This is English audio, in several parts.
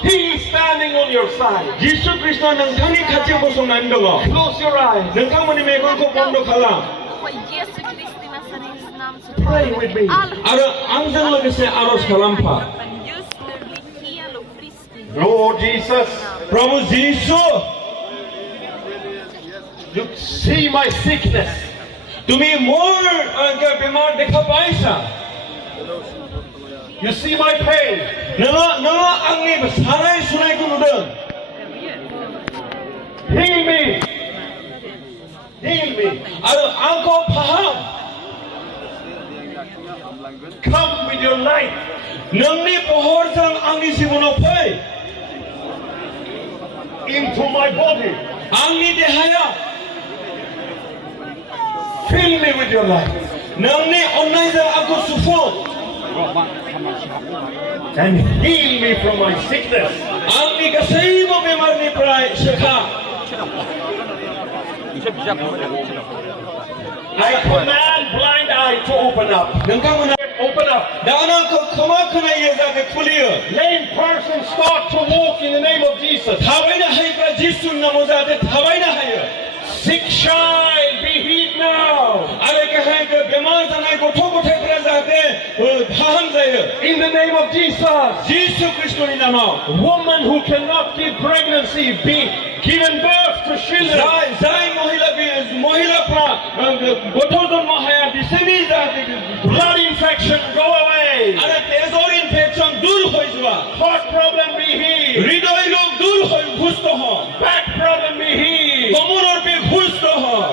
He is standing on your side. 지수 그리스도 능탕이 같이 보성난 거. Close your eyes. 능탕문이 매건코 본도 갈라. Pray with me. 알아 앙상럭에서 아로스 갈람파. Lord Jesus, Prabhu Jisshu, you see my sickness. तुम्ही मोर बीमार देखा पाइसा. You see my pain. नवा आंनि सानाय सुनायखौ नुदों. Heal me. Heal me. आरो आंखौ फाहाम. Come with your light. नोंनि पहरजों आंनि जिबनाव फै. Into my body. आंनि देहायाव. Fill me with your light. नोंनि अननायजों आंखौ सुफुं. And heal me from my sickness. आंनि गासैबो बेमारनिफ्राय सोखा. I command blind eye to open up. नोंथांमोना Open up. दानाखौ खोमा खोनायो जाहाथे खुलियो. Lame person start to walk in the name of Jesus. थाबायनो हायोब्ला जिसुनि नामाव जाहाथे थाबायनो हायो. Sick child, be healed now. आरो गाहायखौ बेमार जानाय गथ' गथायफोरा जाहाथे फाहाम जायो. In the name of Jesus. जिसु ख्रिस्टनि नामाव. Woman who cannot give pregnancy, be given birth to children. जाय महिलाफ्रा गथ' जन्म हाया बिसोरनि जाहाथे Blood infection, go away. आरो तेजर इनफेक्शन दूर হৈ যোৱা. Heart problem, be healed. হৃদয় ৰোগ দূৰ হৈ সুস্থ হয়. Back problem, be healed. কমৰৰ বিষ সুস্থ হয়.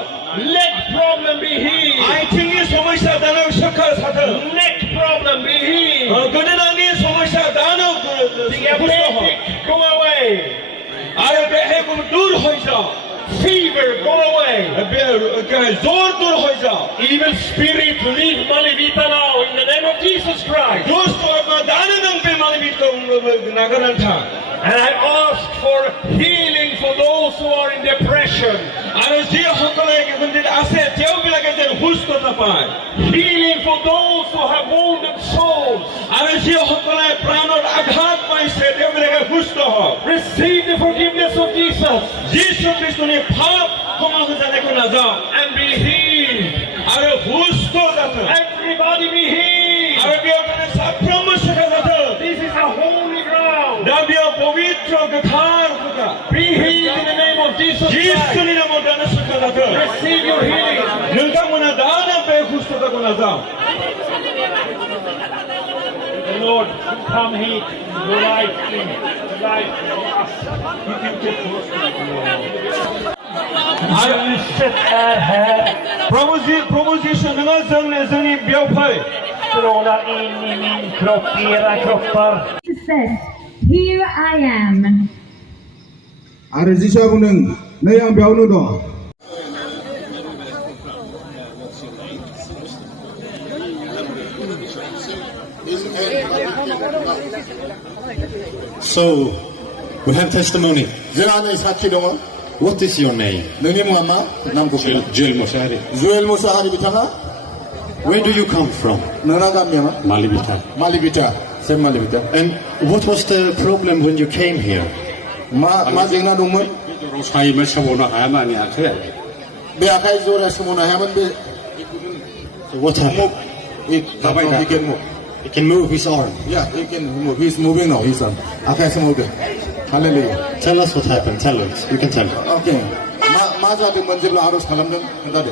Leg problem, be healed. আইथिंनि समस्या दानाव सोखा साथो. Neck problem, be healed. गोदोनानि समस्या दानाव सुস্থ হয়. Diabetic, go away. आरो बेहेखौ दूर হৈ যাও. Fever, go away. জ্বর দূর হৈ যাও. Evil spirit, leave Malivita now in the name of Jesus Christ. দুষ্ট আত্মা দানে নং বেমানিবিতকौ নাগাरनानै थां. And I ask for healing for those who are in depression. आरो যিসকলে গুণিত আছে তেওঁবিলাকে যেন সুস্থতা পায়. Healing for those who have wounded souls. আৰু যিসকলে প্ৰাণৰ আঘাত পাইছে তেওঁবিলাকে সুস্থ হওক. Receive the forgiveness of Jesus. যীশু খ্ৰীষ্টৰ পাপ ক্ষমা হৈ যাওক নাযাও. And be healed. আৰু সুস্থ যাতে. Everybody be healed. আৰু বিয়তনে সাপ্ৰম শেখা যাতে. This is a holy ground. দাবিয়া পবিত্ৰ গথাৰ কথা. Be healed in the name of Jesus Christ. যীশুৰ নামত দান শেখা যাতে. Receive your healing. নংকামনা দান পে সুস্থতা নাযাও. The Lord, come here. Your life in. Your life in us. You can get close to the Lord. Ljuset är här. Propositionerna som ni bjöd Strålar in i min kropp, era kroppar. He said, "Here I am." आरो जिसुआ बुंदों नै आं बेयावनो दं So, we have testimony. जोंहा नै साखि दङ What is your name? नोंनि मुङा मा नामखौ Joel Moshari. जुवेल मुसाहारि बिथाङा Where do you come from? नोंना गामिया मा Malibita. मालिबिटा सेम मालिबिटा And what was the problem when you came here? मा जेंना दंमोन बे आखाइ जरा सोमावनो हायामोन बे So what happened? He can move his arm. Yeah, he can move. He's moving now. He's on. आखाइ सोमावदों Hallelujah. Tell us what happened. Tell us. You can tell. Okay. मा जादोंमोन जेब्ला आर'ज खालामदों खोन्थादो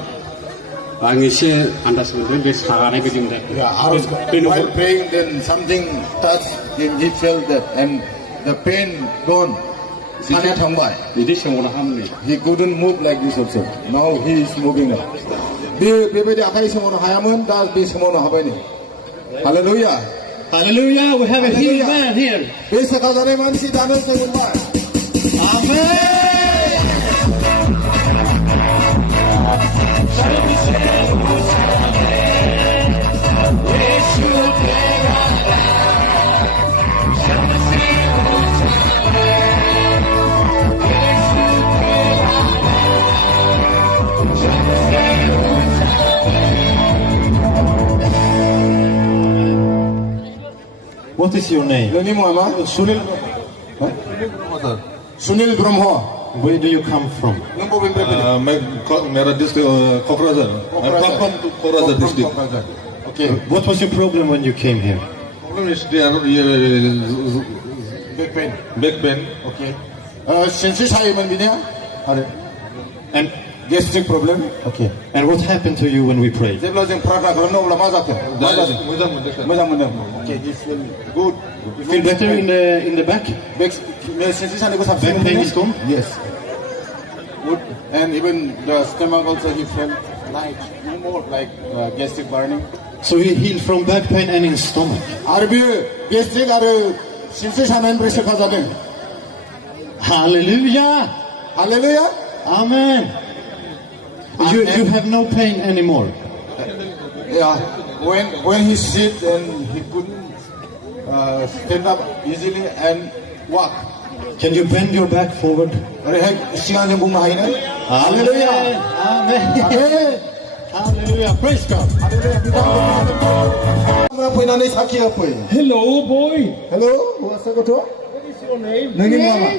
आं एसे आन्दाज मोनदों बे सागानाय बायदि मोनदों While praying, then something touched him. He felt that, and the pain gone. सानाया थांबाय. बिदि सोंहरनो हामनि He couldn't move like this also. Now he is moving now. बेबायदि आखाइ सोमावनो हायामोन दा बे सोमावनो हाबाय नै. Hallelujah. Hallelujah. We have a healed man here. बे सोखाजानाय मानसि दानो सोलोंबाय. Amen. What is your name? नोंनि मुङा मा? सुनिल ब्रह्म. Where do you come from? नों बबेनिफ्राय फैदों? मेरा district Kokrajhar Kokrajhar district Okay. What was your problem when you came here? Problem is Back pain. Back pain Okay. सिनस्रि सायोमोन बिनिया आरो And gastric problem. okay. And what happened to you when we prayed? जेब्ला जों प्रार्थना खालामो अब्ला मा जाखो? मा जादों? मोजां मोनदों मोजां मोनदों. Okay, he feel good. You feel better in the back? सिनस्रि सानायखौ साबसिन Back pain mono? is gone? Yes. Good. And even the stomach also he felt light, no more like gastric burning. So he healed from back pain and in stomach. आरो बे gastric आरो सिनस्रि सानायनिफ्राय सोखा जादों. Hallelujah. Hallelujah. Amen. You have no pain anymore. Yeah. When he sit and he couldn't stand up easily and walk. Can you bend your back forward? सिगांजों बुंनो हायो ना? Hallelujah. Amen. Hallelujah. Praise God. फैनानै साखि होफै. Hello, boy. Hello, हौवासा गथ'. What is your name? नोंनि मुङा मा?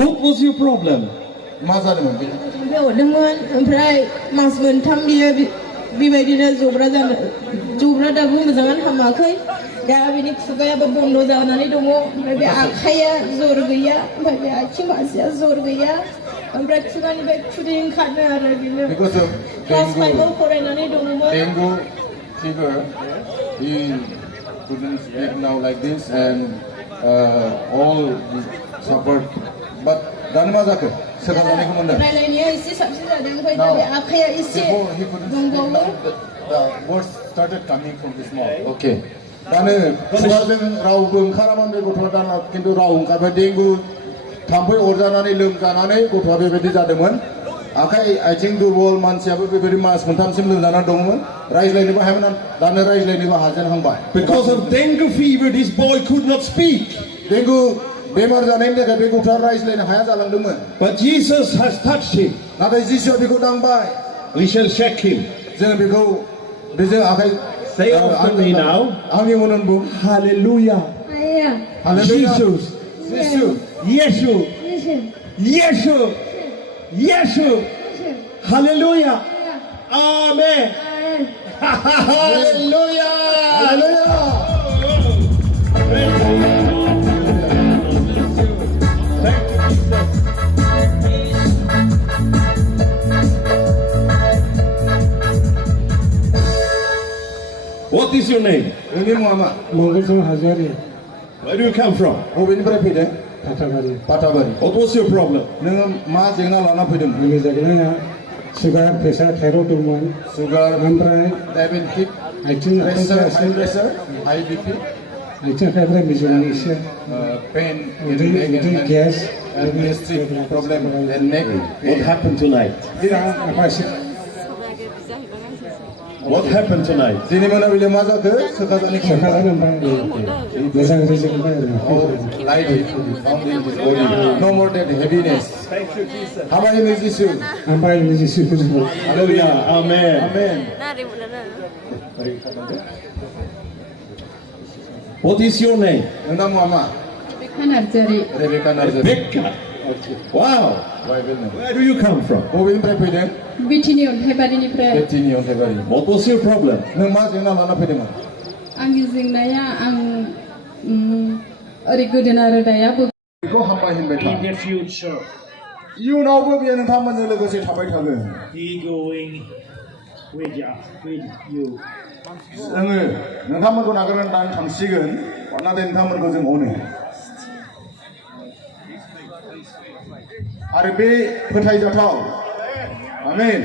What was your problem? मा जादोंमोन बे? बेवदोंमोन ओमफ्राय मास मोनथाम बियो बेबायदिनो जब्रा दाबो मोजाङानो हामाखै दा बिनि खुगायाबो बन्द जानानै दङ ओमफ्राय बे आखाइया जर गैया ओमफ्राय बे आथिं मासेया जर गैया ओमफ्राय खुगानिफ्राय खुदै ओंखारदों आरो बिनो Because of क्लास 5 आव फरायनानै दङमोन dengue fever, he couldn't speak now like this, and all suffered. But दानो मा जाखो? सोखाजानायखौ मोनदों. रायलायनाया एसे साबसिन जादों ओमफ्राय दा बे आखाइया एसे Before he couldn't speak, दंबावो now the words started coming from his mouth. Okay. दानो खुगाजों रावबो ओंखारामोन बे गथ'आ दाना खिन्थु राव ओंखारबाय. डेंगु थाम्फै अरजानानै लोमजानानै गथ'आ बेबायदि जादोंमोन. आखाइ आथिं दुरबल मानसियाबो बेबायदि मास मोनथामसिम लोमजानानै दंमोन. रायज्लायनोबो हायामोन दानो रायज्लायनोबो हाजेनहांबाय. Because of dengue fever, this boy could not speak. Dengue बेमार जानायनि थाखाय बे गथ'आ रायज्लायनो हाया जालांदोंमोन. But Jesus has touched him. नाथाय जिसुआ बेखौ दांबाय. We shall check him. जों बेखौ बेजों आखाइ Say after me now. आंनि उनाव बुं. Hallelujah. Hallelujah. Jesus. जिसु. Yeshu. Yeshu. Yeshu. Hallelujah. Amen. Hallelujah. Hallelujah. What is your name? नोंनि मुङा मा? Where do you come from? बबेनिफ्राय फैदों? पाटाबारि What was your problem? नोङो मा जेंना लाना फैदों आंनि जेंनाया सुगार प्रेसार थाइरयड दंमोन सुगार ओमफ्राय डायबेटिक आथिं प्रेसार हाई आखाइ प्रेसार हाई बीपी आथिं आखाइफ्रा मिजौनाय एसे पेन उदै guess gastric problem and neck What happened tonight? आफा एसे What happened tonight? दिनै मोनाबिलियाव मा जाखो सोखाजानि सोखाजानो ओमफ्राय मोजां रिजेक्ट मोनबाय आरो light found in his body no more that heaviness हाबायनो जिसु ओमफ्राय जिसु ख्रिस्टखौ Hallelujah. Amen. amen What is your name? नोंना मुङा मा Narzary Rebecca Narzary Becca. Wow. Bible नाम Where do you come from? बबेनिफ्राय फैदों बिटिनि अन्थाइबारिनिफ्राय बेटिनि अन्थाइबारि What was your problem? नों मा जेंना लाना फैदोंमोन आंनि जेंनाया आं ओरै गोदोना रोदाया बेखौ हामबाय होनबाय था इयुनावबो बियो नोंथांमोनजों लोगोसे थाबाय थागोन जोङो नोंथांमोनखौ नागारनानै थांसिगोन नाथाय नोंथांमोनखौ जों अनो आरो बे फोथायजाथाव आमेन